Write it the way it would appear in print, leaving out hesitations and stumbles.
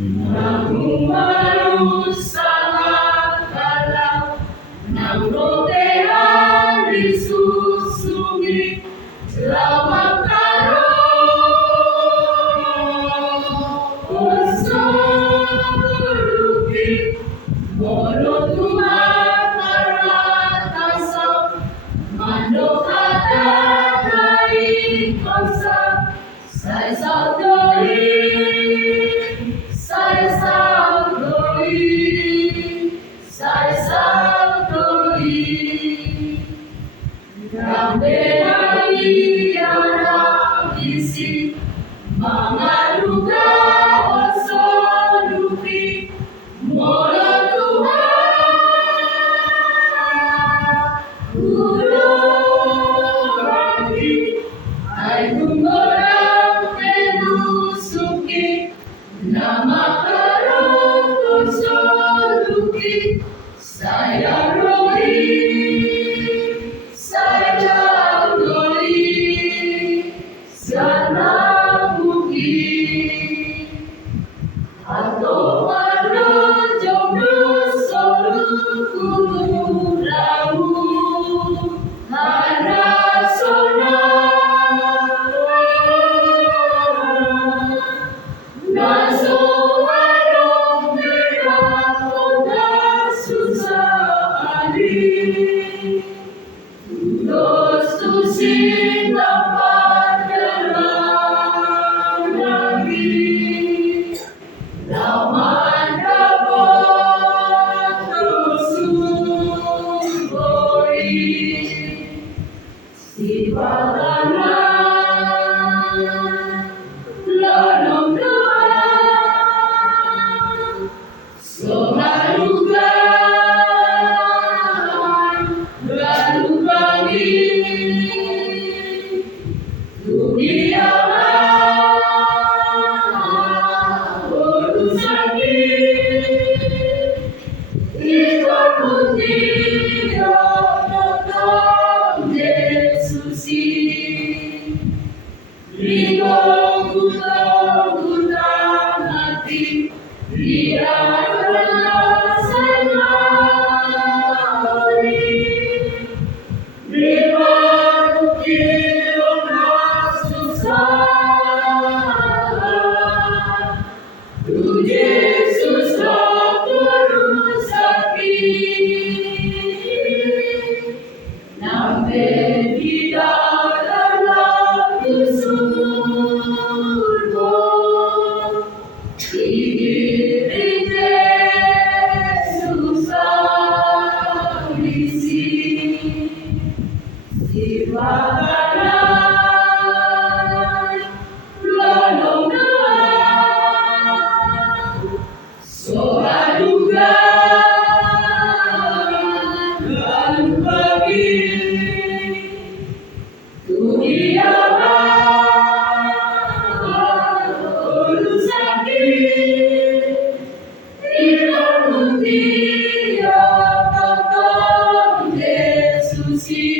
Namu maru sangat dalam, namu tehan disusumi, selamat karo usuruki, molo Tuhan maratasa, mando kata kai kosa, saya sadari. Saya saudari, Rambenai ada isi, mengaduka osorupi, mola Tuhan, guru rapi, ayu orang tenusuki, nama karo soluki, saya Roli, sana bukit, atau mana jodoh soluku ramu, hana sona. See